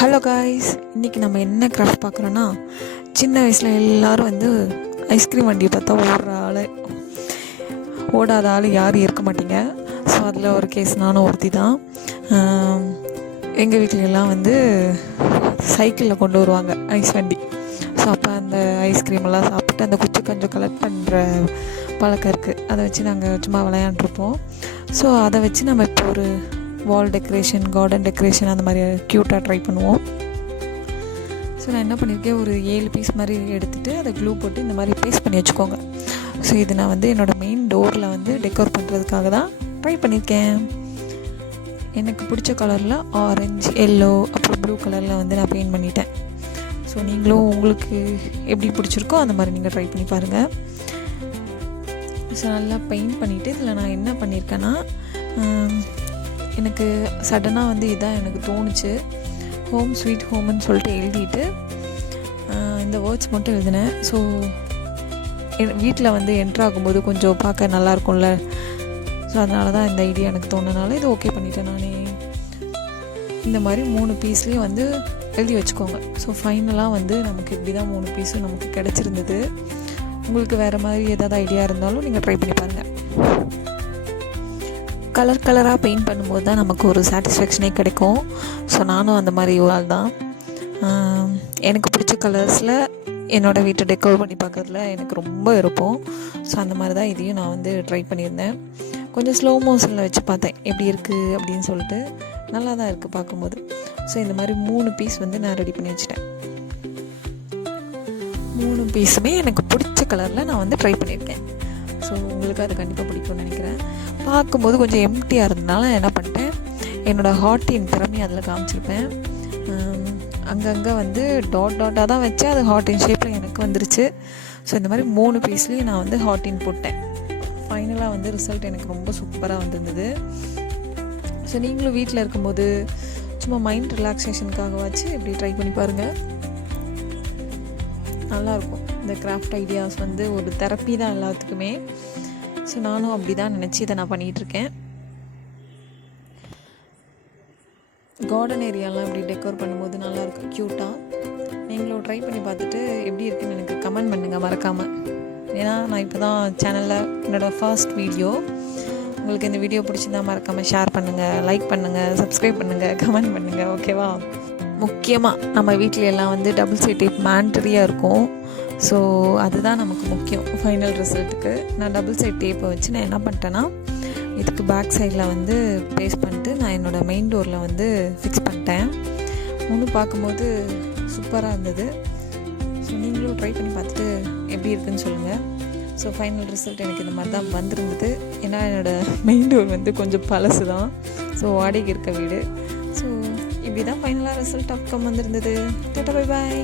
Hello guys, இன்றைக்கி நம்ம என்ன கிராஃப்ட் பார்க்குறோன்னா, சின்ன வயசில் எல்லோரும் வந்து ஐஸ்கிரீம் வண்டியை பார்த்தா ஓடாத ஆள் யாரும் இருக்க மாட்டீங்க. ஸோ அதில் ஒரு கேஸ் நானும் ஒருத்தி தான். எங்கள் வீட்டிலெல்லாம் வந்து சைக்கிளில் கொண்டு வருவாங்க ஐஸ் வண்டி. ஸோ அப்போ அந்த ஐஸ்கிரீமெல்லாம் சாப்பிட்டு அந்த குச்சி கொஞ்சம் கலெக்ட் பண்ணுற பழக்கம் இருக்குது. அதை வச்சு நாங்கள் சும்மா விளையாண்டுருப்போம். ஸோ அதை வச்சு நம்ம இப்போ ஒரு வால் டெக்கரேஷன், கார்டன் டெக்கரேஷன் அந்த மாதிரி க்யூட்டாக ட்ரை பண்ணுவோம். ஸோ நான் என்ன பண்ணியிருக்கேன், ஒரு 7 பீஸ் மாதிரி எடுத்துகிட்டு அதை க்ளூ போட்டு இந்த மாதிரி பேஸ்ட் பண்ணி வச்சுக்கோங்க. ஸோ இது நான் வந்து என்னோடய மெயின் டோரில் வந்து டெக்கோர் பண்ணுறதுக்காக தான் ட்ரை பண்ணியிருக்கேன். எனக்கு பிடிச்ச கலரில் ஆரஞ்சு, எல்லோ, அப்புறம் ப்ளூ கலரில் வந்து நான் பெயிண்ட் பண்ணிட்டேன். ஸோ நீங்களும் உங்களுக்கு எப்படி பிடிச்சிருக்கோ அந்த மாதிரி நீங்கள் ட்ரை பண்ணி பாருங்கள். ஸோ நல்லா பெயிண்ட் பண்ணிவிட்டு இதில் நான் என்ன பண்ணியிருக்கேன்னா, எனக்கு சடனாக வந்து இதான் எனக்கு தோணுச்சு. ஹோம் ஸ்வீட் ஹோம்னு சொல்லிட்டு எழுதிட்டு இந்த வேர்ட்ஸ் மட்டும் எழுதினேன். ஸோ வீட்டில் வந்து என்ட்ரு ஆகும்போது கொஞ்சம் பார்க்க நல்லாயிருக்கும்ல. ஸோ அதனால தான் இந்த ஐடியா எனக்கு தோணுனால இது ஓகே பண்ணிட்டேன் நானே. இந்த மாதிரி 3 பீஸ்லேயும் வந்து எழுதி வச்சுக்கோங்க. ஸோ ஃபைனலாக வந்து நமக்கு இப்படி தான் 3 பீஸும் நமக்கு கிடச்சிருந்தது. உங்களுக்கு வேறு மாதிரி ஏதாவது ஐடியா இருந்தாலும் நீங்கள் ட்ரை பண்ணி பாருங்கள். கலராக பெயிண்ட் பண்ணும்போது தான் நமக்கு ஒரு சாட்டிஸ்ஃபேக்ஷனே கிடைக்கும். ஸோ நானும் அந்த மாதிரி ஒரு ஆள் தான். எனக்கு பிடிச்ச கலர்ஸில் என்னோடய வீட்டை டெக்கோர் பண்ணி பார்க்கறதுல எனக்கு ரொம்ப விருப்பம். ஸோ அந்த மாதிரி தான் இதையும் நான் வந்து ட்ரை பண்ணியிருந்தேன். கொஞ்சம் ஸ்லோ மோஷனில் வச்சு பார்த்தேன் எப்படி இருக்குது அப்படின்னு சொல்லிட்டு. நல்லா தான் இருக்குது பார்க்கும்போது. ஸோ இந்த மாதிரி 3 பீஸ் வந்து நான் ரெடி பண்ணி வச்சுட்டேன். 3 பீஸுமே எனக்கு பிடிச்ச கலரில் நான் வந்து ட்ரை பண்ணியிருக்கேன். ஸோ உங்களுக்கு அது கண்டிப்பாக பிடிக்கும்னு நினைக்கிறேன். பார்க்கும்போது கொஞ்சம் எம்டியாக இருந்ததுனால என்ன பண்ணிட்டேன், என்னோடய ஹார்ட்டின் திறமையை அதில் காமிச்சிருப்பேன். அங்கங்கே வந்து டாட்டாக தான் வச்சேன். அது ஹார்ட்டின் ஷேப்பில் எனக்கு வந்துருச்சு. ஸோ இந்த மாதிரி 3 பீஸ்லேயும் நான் வந்து ஹார்ட்டின் போட்டேன். ஃபைனலாக வந்து ரிசல்ட் எனக்கு ரொம்ப சூப்பராக வந்திருந்தது. ஸோ நீங்களும் வீட்டில் இருக்கும்போது சும்மா மைண்ட் ரிலாக்ஸேஷனுக்காக வச்சு இப்படி ட்ரை பண்ணி பாருங்கள். நல்லாயிருக்கும். இந்த கிராஃப்ட் ஐடியாஸ் வந்து ஒரு தெரப்பி தான் எல்லாத்துக்குமே. ஸோ நானும் அப்படி தான் நினச்சி இதை நான் பண்ணிகிட்ருக்கேன். கார்டன் ஏரியாலாம் இப்படி டெக்கோர் பண்ணும்போது நல்லாயிருக்கும், க்யூட்டாக. நீங்களும் ட்ரை பண்ணி பார்த்துட்டு எப்படி இருக்குன்னு எனக்கு கமெண்ட் பண்ணுங்கள் மறக்காமல். ஏன்னா நான் இப்போ தான் சேனலில் என்னோடய ஃபர்ஸ்ட் வீடியோ. உங்களுக்கு இந்த வீடியோ பிடிச்சிருந்தா மறக்காமல் ஷேர் பண்ணுங்கள், லைக் பண்ணுங்கள், சப்ஸ்கிரைப் பண்ணுங்கள், கமெண்ட் பண்ணுங்கள், ஓகேவா? முக்கியமாக நம்ம வீட்டில் எல்லாம் வந்து டபுள் சைட் டேப் மேண்டரியாக இருக்கும். ஸோ அதுதான் நமக்கு முக்கியம் ஃபைனல் ரிசல்ட்டுக்கு. நான் டபுள் சைட் டேப்பை வச்சு நான் என்ன பண்ணிட்டேன்னா, இதுக்கு பேக் சைடில் வந்து பேஸ்ட் பண்ணிட்டு நான் என்னோடய மெயின் டோரில் வந்து ஃபிக்ஸ் பண்ணிட்டேன். பார்க்கும்போது சூப்பராக இருந்தது. ஸோ நீங்களும் ட்ரை பண்ணி பார்த்துட்டு எப்படி இருக்குதுன்னு சொல்லுங்கள். ஸோ ஃபைனல் ரிசல்ட் எனக்கு இந்த மாதிரி தான் வந்திருந்தது. ஏன்னா என்னோடய மெயின் டோர் வந்து கொஞ்சம் பழசு தான். ஸோ வாடகைக்கு இருக்க வீடு. ஸோ இப்படி தான் ஃபைனலாக ரிசல்ட் அவுட்கம் வந்திருந்தது. Tata, bye bye.